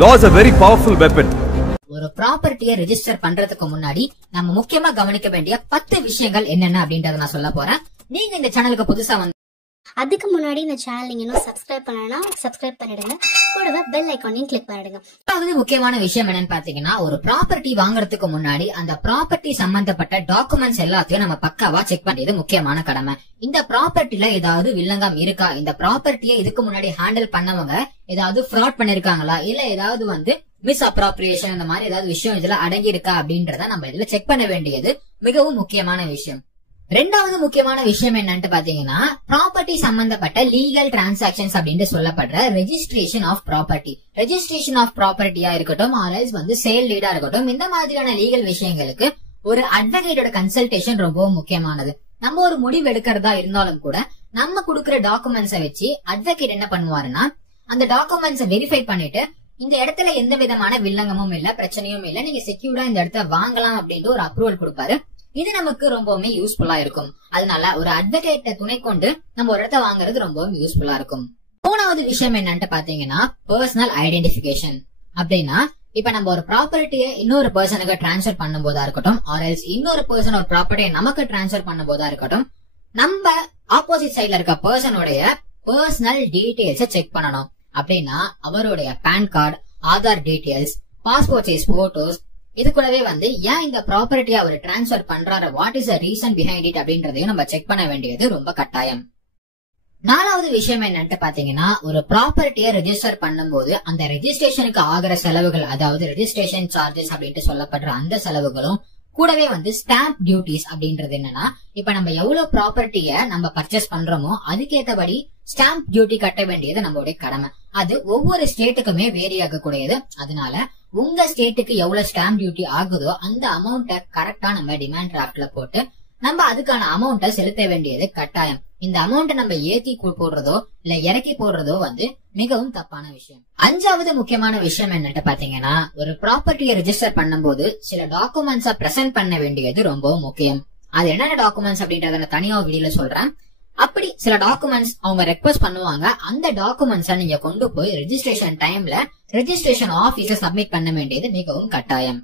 Law is a very powerful weapon. ஒரு ப்ராப்பர்ட்டியை register பண்றதுக்கு முன்னாடி நம்ம முக்கியமா கவனிக்க வேண்டிய 10 விஷயங்கள் என்னென்ன அப்படின்றத நான் சொல்ல போறேன். நீங்க இந்த சேனலுக்கு புதுசா அதுக்கு முன்னாடி இந்த சேனல் நீங்க இன்னும் சப்ஸ்கிரைப் பண்ணலனா சப்ஸ்கிரைப் பண்ணிடுங்க. கூடவே பெல் ஐகானையும் கிளிக் பண்ணிடுங்க. அதாவது முக்கியமான விஷயம் என்னன்னு பாத்தீங்கன்னா, ஒரு ப்ராப்பர்ட்டி வாங்குறதுக்கு முன்னாடி அந்த ப்ராப்பர்ட்டி சம்பந்தப்பட்ட டாக்குமெண்ட்ஸ் எல்லாத்தையும் நம்ம பக்காவா செக் பண்றது முக்கியமான கடமை. இந்த ப்ராப்பர்ட்டில ஏதாவது வில்லங்கம் இருக்கா, இந்த ப்ராப்பர்ட்டியை இதுக்கு முன்னாடி ஹேண்டில் பண்ணவங்க ஏதாவது ஃப்ராட் பண்ணிருக்காங்களா, இல்ல ஏதாவது மிஸ் அப்ராப்ரியேஷன் இந்த மாதிரி ஏதாவது விஷயம் இதுல அடங்கி இருக்கா அப்படின்றத நம்ம இதுல செக் பண்ண வேண்டியது மிகவும் முக்கியமான விஷயம். ரெண்டாவது முக்கியமான விஷயம் என்னன்னு பாத்தீங்கன்னா, ப்ராப்பர்ட்டி சம்பந்தப்பட்ட லீகல் டிரான்சாக்சன்ஸ் அப்படின்னு சொல்லப்படுற registration of property. Registration of ப்ராப்பர்ட்டியா இருக்கட்டும், ஆர்எல்ஸ் சேல் டீடா இருக்கட்டும், இந்த மாதிரியான லீகல் விஷயங்களுக்கு ஒரு அட்வொகேட்டோட கன்சல்டேஷன் ரொம்பவும் முக்கியமானது. நம்ம ஒரு முடிவு எடுக்கிறதா இருந்தாலும் கூட நம்ம கொடுக்கிற டாக்குமெண்ட்ஸை வச்சு அட்வொகேட் என்ன பண்ணுவாருன்னா, அந்த டாக்குமெண்ட்ஸை வெரிஃபை பண்ணிட்டு இந்த இடத்துல எந்த விதமான வில்லங்கமும் இல்ல, பிரச்சனையும் இல்ல, நீங்க செக்யூர்டா இந்த இடத்த வாங்கலாம் அப்படின்ட்டு ஒரு அப்ரூவல் கொடுப்பாரு. இது நமக்கு ரொம்பவுமே யூஸ்ஃபுல்லா இருக்கும். அதனால ஒரு அட்வொகேட்டை துணை கொண்டு நம்ம ஒரு இடத்த வாங்குறது ரொம்பவும் யூஸ்ஃபுல்லா இருக்கும். மூணாவது விஷயம் என்னன்னு பாத்தீங்கன்னா, பர்சனல் ஐடென்டிபிகேஷன். அப்படின்னா இப்ப நம்ம ஒரு ப்ராப்பர்ட்டியை இன்னொரு பர்சனுக்கு டிரான்ஸ்பர் பண்ணும் போதா இருக்கட்டும், ஆர்எல்ஸ் இன்னொரு பர்சன் ஒரு ப்ராப்பர்ட்டியை நமக்கு டிரான்ஸ்பர் பண்ணும் போதா இருக்கட்டும், நம்ம ஆப்போசிட் சைட்ல இருக்க பர்சனுடைய பர்சனல் டீடைல்ஸை செக் பண்ணணும். அப்படின்னா அவருடைய PAN card, Aadhaar details, passport size photos, இது கூடவே ஏன் இந்த ப்ராப்பர்ட்டியை அவர் டிரான்ஸ்பர் பண்றாரு, what is the reason behind it அப்படின்றதையும் நம்ம செக் பண்ண வேண்டியது ரொம்ப கட்டாயம். நாலாவது விஷயம் என்னன்னு பாத்தீங்கன்னா, ஒரு ப்ராப்பர்ட்டியை ரெஜிஸ்டர் பண்ணும்போது அந்த ரெஜிஸ்ட்ரேஷனுக்கு ஆகிற செலவுகள், அதாவது ரெஜிஸ்ட்ரேஷன் சார்ஜஸ் அப்படின்ட்டு சொல்லப்படுற அந்த செலவுகளும் கூடவே ஸ்டாம்ப் டியூட்டிஸ் அப்படின்றது என்னன்னா, இப்ப நம்ம எவ்வளவு ப்ராப்பர்ட்டிய நம்ம பர்ச்சேஸ் பண்றோமோ அதுக்கேற்றபடி ஸ்டாம்ப் டியூட்டி கட்ட வேண்டியது நம்மளுடைய கடமை. அது ஒவ்வொரு ஸ்டேட்டுக்குமே வேரி ஆகக்கூடியது. அதனால உங்க ஸ்டேட்டுக்கு எவ்வளவு ஸ்டாம்ப் டியூட்டி ஆகுதோ அந்த அமௌண்ட்டை கரெக்டா நம்ம டிமாண்ட் டிராஃப்ட்ல போட்டு நம்ம அதுக்கான அமௌண்ட்டை செலுத்த வேண்டியது கட்டாயம். இந்த அமௌண்ட்டை நம்ம ஏத்தி போடுறதோ இல்ல இறக்கி போடுறதோ மிகவும் தப்பான விஷயம். அஞ்சாவது முக்கியமான விஷயம் என்னட்டு பாத்தீங்கன்னா, ஒரு ப்ராப்பர்ட்டியை ரெஜிஸ்டர் பண்ணும்போது சில டாக்குமெண்ட்ஸை பிரசன்ட் பண்ண வேண்டியது ரொம்பவும் முக்கியம். அது என்னென்ன டாக்குமெண்ட்ஸ் அப்படின்றத நான் தனியா வீடியோல சொல்றேன். அப்படி சில டாக்குமெண்ட்ஸ் அவங்க ரெக்வஸ்ட் பண்ணுவாங்க. அந்த டாக்குமெண்ட்ஸை நீங்க கொண்டு போய் ரெஜிஸ்ட்ரேஷன் டைம்ல ரெஜிஸ்ட்ரேஷன் ஆபீஸ்ல சப்மிட் பண்ண வேண்டியது மிகவும் கட்டாயம்.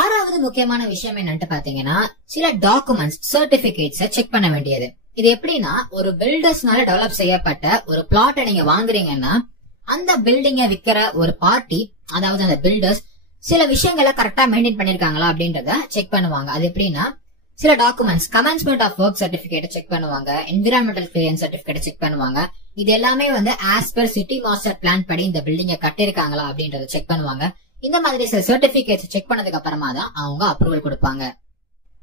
ஆறாவது முக்கியமான விஷயம் என்னன்னு பாத்தீங்கன்னா, சில டாக்குமெண்ட்ஸ் சர்டிபிகேட்ஸை செக் பண்ண வேண்டியது. இது எப்படின்னா, ஒரு பில்டர்ஸ்னால டெவலப் செய்யப்பட்ட ஒரு பிளாட்டை நீங்க வாங்குறீங்கன்னா அந்த பில்டிங்க விக்கிற ஒரு பார்ட்டி, அதாவது அந்த பில்டர்ஸ் சில விஷயங்களை கரெக்டா மெயின்டைன் பண்ணிருக்காங்களா அப்படின்றத செக் பண்ணுவாங்க. அது எப்படின்னா, சில documents commencement of work certificate check பண்ணுவாங்க, என்விரான்மெண்டல் கிளியரன்ஸ் சர்டிபிகேட் செக் பண்ணுவாங்க. இது எல்லாமே as per city master plan படி இந்த பில்டிங்க கட்டிருக்காங்களா அப்படின்றத செக் பண்ணுவாங்க. இந்த மாதிரி சில சர்டிபிகேட்ஸ் செக் பண்ணதுக்கு அப்புறமா தான் அவங்க அப்ரூவல் கொடுப்பாங்க.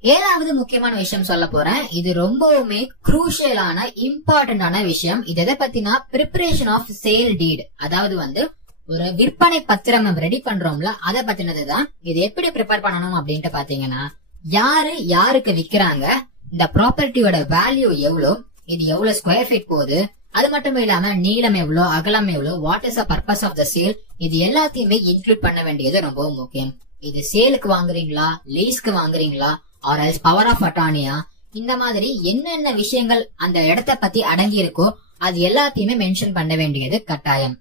ஏழாவது முக்கியமான விஷயம் சொல்ல போறேன். இது ரொம்பவுமே குரூஷியலான இம்பார்ட்டன்டான விஷயம். இது எதை பத்தினா, பிரிப்பரேஷன் ஆஃப் சேல் டீட். அதாவது ஒரு விற்பனை பத்திரம் நம்ம ரெடி பண்றோம்ல, அதை பத்தினதுதான். இது எப்படி ப்ரிப்பேர் பண்ணணும் அப்படின்ட்டு பாத்தீங்கன்னா, யாரு யாருக்கு விக்கிறாங்க, இந்த ப்ராப்பர்ட்டியோட வேல்யூ எவ்வளவு, இது எவ்வளவு ஸ்கொயர் ஃபீட் போகுது, அது மட்டும் இல்லாம நீளம் எவ்வளவு, அகலம் எவ்வளவு, what is the purpose of the sale, இது எல்லாத்தையுமே இன்க்ளூட் பண்ண வேண்டியது ரொம்பவும் முக்கியம். இது சேலுக்கு வாங்குறீங்களா, லீஸ்க்கு வாங்குறீங்களா, ஆர் பவர் ஆஃப் அட்டார்னியா, இந்த மாதிரி என்னென்ன விஷயங்கள் அந்த இடத்த பத்தி அடங்கி இருக்கோ அது எல்லாத்தையுமே மென்ஷன் பண்ண வேண்டியது கட்டாயம்.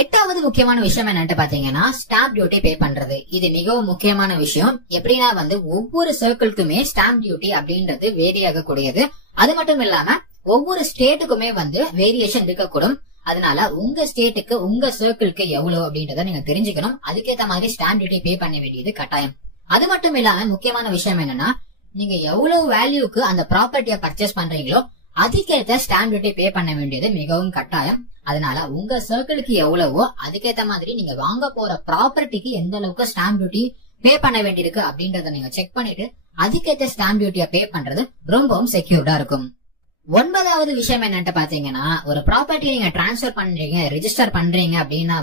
எட்டாவது முக்கியமான விஷயம் என்னன்னு பாத்தீங்கன்னா, ஸ்டாம்ப் டியூட்டி பே பண்றது. இது மிகவும் முக்கியமான விஷயம். எப்படின்னா ஒவ்வொரு சர்க்கிள்க்குமே ஸ்டாம்ப் டியூட்டி அப்படின்றது வேரி ஆகக்கூடியது. அது மட்டும் இல்லாம ஒவ்வொரு ஸ்டேட்டுக்குமே வேரியேஷன் இருக்கக்கூடும். அதனால உங்க ஸ்டேட்டுக்கு உங்க சர்க்கிள்க்கு எவ்வளவு அப்படின்றத நீங்க தெரிஞ்சுக்கணும். அதுக்கேற்ற மாதிரி ஸ்டாம்ப் டியூட்டி பே பண்ண வேண்டியது கட்டாயம். அது மட்டும் இல்லாம முக்கியமான விஷயம் என்னன்னா, நீங்க எவ்வளவு வேல்யூக்கு அந்த ப்ராப்பர்ட்டியை பர்ச்சேஸ் பண்றீங்களோ அதுக்கேற்ற ஸ்டாம்ப் டியூட்டி பே பண்ண வேண்டியது மிகவும் கட்டாயம். அதனால உங்க சர்க்கிளுக்கு எவ்வளவோ அதுக்கேற்ற மாதிரி நீங்க வாங்க போற ப்ராப்பர்ட்டிக்கு எந்த அளவுக்கு ஸ்டாம்ப் டியூட்டி பே பண்ண வேண்டியிருக்கு அப்படின்றத நீங்க செக் பண்ணிட்டு அதுக்கேற்ற ஸ்டாம்ப் டியூட்டியை பே பண்றது ரொம்பவும் செக்யூர்டா இருக்கும். ஒன்பதாவது விஷயம் என்னன்னு பாத்தீங்கன்னா, ஒரு ப்ராப்பர்ட்டி நீங்க டிரான்ஸ்பர் பண்றீங்க, ரெஜிஸ்டர் பண்றீங்க அப்படின்னா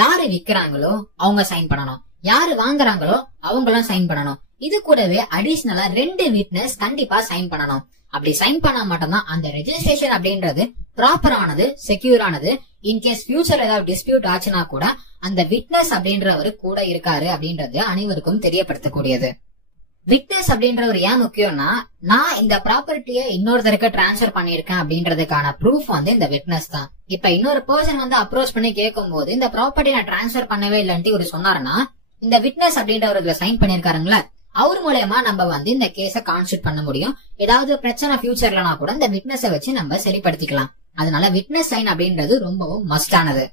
யாரு விக்கிறாங்களோ அவங்க சைன் பண்ணணும், யாரு வாங்குறாங்களோ அவங்களும் சைன் பண்ணணும். இது கூடவே அடிஷனலா 2 விட்னஸ் கண்டிப்பா சைன் பண்ணணும். அப்படி சைன் பண்ணா மட்டும்தான் அந்த ரெஜிஸ்ட்ரேஷன் அப்படின்றது ப்ராப்பர் ஆனது, செக்யூர் ஆனது. இன்கேஸ் ஃபியூச்சர் ஏதாவது டிஸ்பியூட் ஆச்சுன்னா கூட அந்த விட்னஸ் அப்படின்றவரு கூட இருக்காரு அப்படின்றது அனைவருக்கும் தெரியப்படுத்தக்கூடியது. விட்னஸ் அப்படின்ற ஒரு ஏன் முக்கியம்னா, நான் இந்த ப்ராப்பர்ட்டியை இன்னொருத்தருக்கு டிரான்ஸ்பர் பண்ணிருக்கேன் அப்படின்றதுக்கான ப்ரூஃப் வந்து இந்த விட்னஸ் தான். இப்ப இன்னொரு பர்சன் வந்து அப்ரோச் பண்ணி கேட்கும் போது இந்த ப்ராப்பர்ட்டி நான் டிரான்ஸ்பர் பண்ணவே இல்லைன்ட்டு இவர் சொன்னாருன்னா, இந்த விட்னஸ் அப்படின்றவர் இதுல சைன் பண்ணிருக்காருங்களா, அவர் மூலமா நம்ம வந்து இந்த கேஸ கான்ஸ்டியூட் பண்ண முடியும். ஏதாவது பிரச்சனை ஃபியூச்சர்லனா கூட இந்த விட்னஸை வச்சு நம்ம சரிப்படுத்திக்கலாம். அதனால விட்னஸ் சைன் அப்படின்றது ரொம்பவும் மஸ்ட் ஆனது.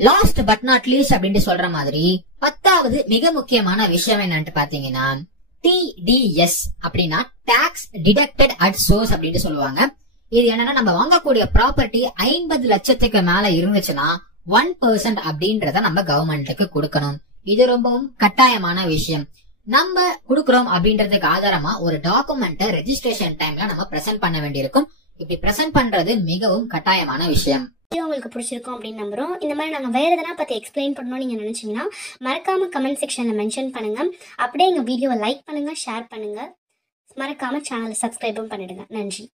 லாஸ்ட் பட் நாட் லீஸ்ட் அப்படின்னு சொல்ற மாதிரி 10வது மிக முக்கியமான விஷயம் என்னன்னு பாத்தீங்கன்னா, TDS அப்படின்னா டாக்ஸ் டிடக்டட் அட் சோர்ஸ் அப்படின்னு சொல்லுவாங்க. இது என்னன்னா, நம்ம வாங்கக்கூடிய ப்ராப்பர்ட்டி 50 லட்சத்துக்கு மேல இருந்துச்சுன்னா 1% அப்படின்றத நம்ம கவர்மெண்ட்டுக்கு கொடுக்கணும். இது ரொம்பவும் கட்டாயமான விஷயம். நம்ம குடுக்கறோம் அப்படின்றதுக்கு ஆதாரமா ஒரு டாக்குமெண்ட்டை ரெஜிஸ்ட்ரேஷன் டைம்ல நம்ம பிரசன்ட் பண்ண வேண்டியிருக்கும். இப்படி பிரசன்ட் பண்றது மிகவும் கட்டாயமான விஷயம். உங்களுக்கு பிடிச்சிருக்கும் அப்படின்னு நம்புறோம். இந்த மாதிரி நாங்கள் வேறு எதனா பற்றி எக்ஸ்பிளைன் பண்ணணும்னு நீங்கள் நினச்சிங்கன்னா மறக்காம கமெண்ட் செக்ஷனில் மென்ஷன் பண்ணுங்கள். அப்படியே எங்கள் வீடியோவை லைக் பண்ணுங்கள், ஷேர் பண்ணுங்கள். மறக்காம சேனலை சப்ஸ்கிரைபும் பண்ணிடுங்க. நன்றி.